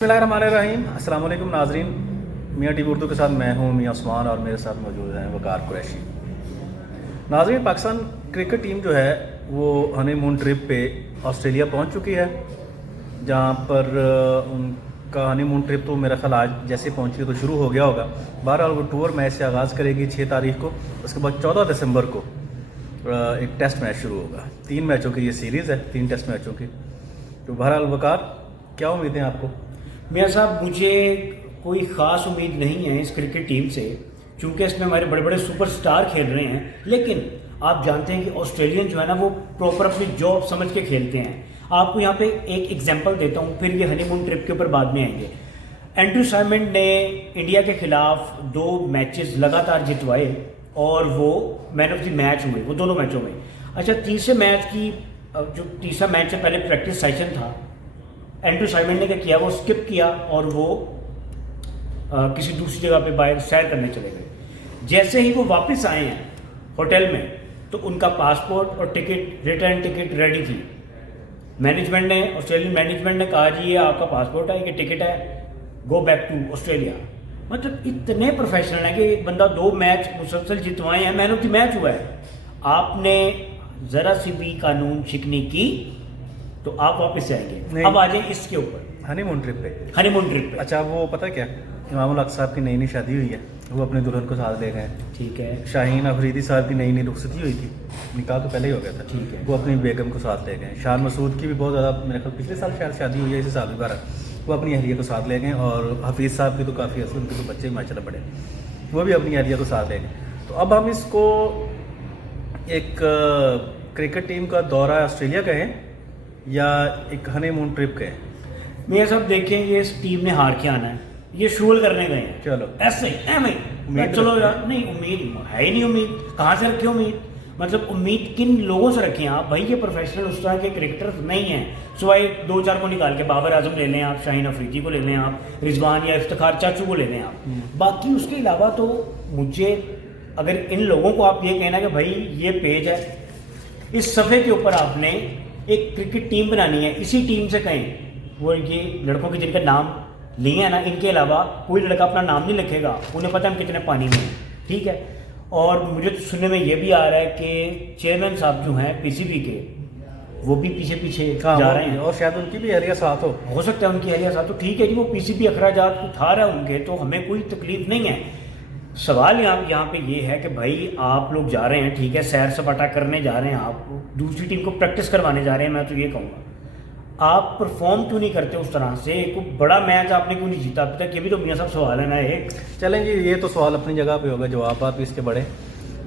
बिस्मिल्लाहिर्रहमानिर्रहीम। अस्सलाम वालेकुम नाजरीन, मियाँ टीवी उर्दू के साथ मैं हूँ मियाँ उस्मान और मेरे साथ मौजूद हैं वकार कुरैशी। नाजरीन, पाकिस्तान क्रिकेट टीम जो है वो हनीमून ट्रिप पे ऑस्ट्रेलिया पहुँच चुकी है, जहाँ पर उनका हनीमून ट्रिप तो मेरा ख्याल आज जैसे पहुँची तो शुरू हो गया होगा। बहरहाल वो टूर मैच से आगाज़ करेगी 6 तारीख को, उसके बाद 14 दिसंबर को एक टेस्ट मैच शुरू होगा। 3 मैचों की ये सीरीज़ है, 3 टेस्ट मैचों की। तो बहरहाल वकार, क्या उम्मीदें आपको? मियाँ साहब, मुझे कोई ख़ास उम्मीद नहीं है इस क्रिकेट टीम से, क्योंकि इसमें हमारे बड़े बड़े सुपरस्टार खेल रहे हैं। लेकिन आप जानते हैं कि ऑस्ट्रेलियन जो है ना, वो प्रॉपर अपनी जॉब समझ के खेलते हैं। आपको यहाँ पे एक एग्जांपल देता हूँ, फिर ये हनीमून ट्रिप के ऊपर बाद में आएंगे। एंड्रू साइमंड ने इंडिया के खिलाफ 2 मैचेस लगातार जितवाए और वो मैन ऑफ द मैच हुए, वो दोनों मैचों में। अच्छा, तीसरे मैच की जो तीसरा मैच से पहले प्रैक्टिस सेशन था, एंड्रू साइमंड ने क्या किया, वो स्किप किया और वो किसी दूसरी जगह पे बाहर सैर करने चले गए। जैसे ही वो वापस आए हैं होटल में, तो उनका पासपोर्ट और टिकट, रिटर्न टिकट रेडी थी। मैनेजमेंट ने, ऑस्ट्रेलियन मैनेजमेंट ने कहा, जी ये आपका पासपोर्ट है, ये टिकट है, गो बैक टू ऑस्ट्रेलिया। मतलब इतने प्रोफेशनल है कि एक बंदा 2 मैच मुसलसल जितवाए हैं, मैन ऑफ द मैच हुआ है। आपने ज़रा सी भी कानून शिकनी की तो आप वापस आएंगे। अब आ जाए इसके ऊपर, हनीमून ट्रिप पे। हनीमून ट्रिप पे। अच्छा, वो पता है क्या, इमामुल हक साहब की नई शादी हुई है, वो अपने दुल्हन को साथ ले गए। ठीक है। शाहीन अफरीदी साहब की नई रुखसती हुई थी, निकाह तो पहले ही हो गया था। ठीक है। वो अपनी बेगम को साथ ले गए। शान मसूद की भी बहुत ज़्यादा, मेरे ख्याल पिछले साल शायद शादी हुई है, इसी साल भी 12, वो अपनी अहलिया को साथ ले गए। और हफीज़ साहब की तो काफ़ी असल, उनके तो बच्चे माशाल्लाह बड़े, वो भी अपनी अहलिया को साथ ले गए। तो अब हम इसको एक क्रिकेट टीम का दौरा ऑस्ट्रेलिया कहें या एक हनीमून ट्रिप कहें? मेरे साहब देखें, ये इस टीम ने हार के आना है, ये शोल करने गए हैं। चलो ऐसे ही उम्मीद चलो रखते यार, नहीं उम्मीद है ही नहीं। उम्मीद कहाँ से रखी उम्मीद? मतलब उम्मीद किन लोगों से रखें आप? भाई ये प्रोफेशनल उस तरह के क्रिकेटर नहीं हैं। सुबह 2-4 को निकाल के बाबर आजम ले लें आप, शाहीन अफरीदी को ले लें आप, रिजवान या इफ्तिखार चाचू को ले लें आप। बाकी उसके अलावा तो मुझे, अगर इन लोगों को आप ये कहना कि भाई ये पेज है, इस सफ़े के ऊपर आपने एक क्रिकेट टीम बनानी है, इसी टीम से कहें, वो ये लड़कों के जिनका नाम लिए हैं ना, इनके अलावा कोई लड़का अपना नाम नहीं लिखेगा, उन्हें पता है हम कितने पानी में हैं। ठीक है। और मुझे तो सुनने में ये भी आ रहा है कि चेयरमैन साहब जो हैं पीसीबी के, वो भी पीछे पीछे जा रहे हैं, और शायद उनकी भी एरिया साथ हो सकता है उनकी एरिया साथ। तो ठीक है जी, वो पीसीबी अखराजात उठा रहे होंगे, तो हमें कोई तकलीफ नहीं है। सवाल यहाँ पे ये है कि भाई आप लोग जा रहे हैं, ठीक है, सैर सपाटा करने जा रहे हैं, आप दूसरी टीम को प्रैक्टिस करवाने जा रहे हैं। मैं तो ये कहूँगा, आप परफॉर्म क्यों नहीं करते उस तरह से? कोई बड़ा मैच आपने क्यों नहीं जीता अभी तक? ये भी तो मियाँ साहब सवाल है ना एक। चलेंगे, ये तो सवाल अपनी जगह पे होगा, जवाब आप इसके बड़े।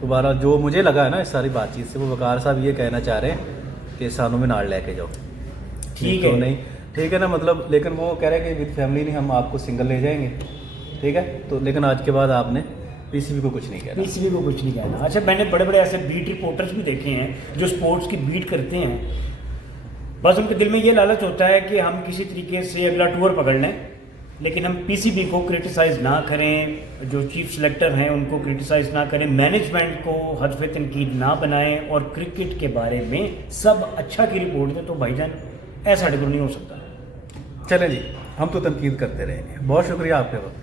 दोबारा जो मुझे लगा है ना इस सारी बातचीत से, वो वकार साहब ये कहना चाह रहे हैं कि सानू में नाड़ लेके जाओ। ठीक है, नहीं ठीक है ना, मतलब, लेकिन वो कह रहे हैं कि विद फैमिली नहीं, हम आपको सिंगल ले जाएंगे। ठीक है, तो लेकिन आज के बाद आपने पीसीबी को कुछ नहीं कहना। पीसीबी को कुछ नहीं कहना। अच्छा, मैंने बड़े बड़े ऐसे बीट रिपोर्टर्स भी देखे हैं जो स्पोर्ट्स की बीट करते हैं। बस उनके दिल में ये लालच होता है कि हम किसी तरीके से अगला टूर पकड़ लें, लेकिन हम पीसीबी को क्रिटिसाइज़ ना करें, जो चीफ सेलेक्टर हैं उनको क्रिटिसाइज़ ना करें, मैनेजमेंट को हदफ तनकीद ना बनाएं, और क्रिकेट के बारे में सब अच्छा की रिपोर्ट दें। तो भाईजान ऐसा नहीं हो सकता। चलें जी, हम तो तनकीद करते रहेंगे। बहुत शुक्रिया आपके वक्त।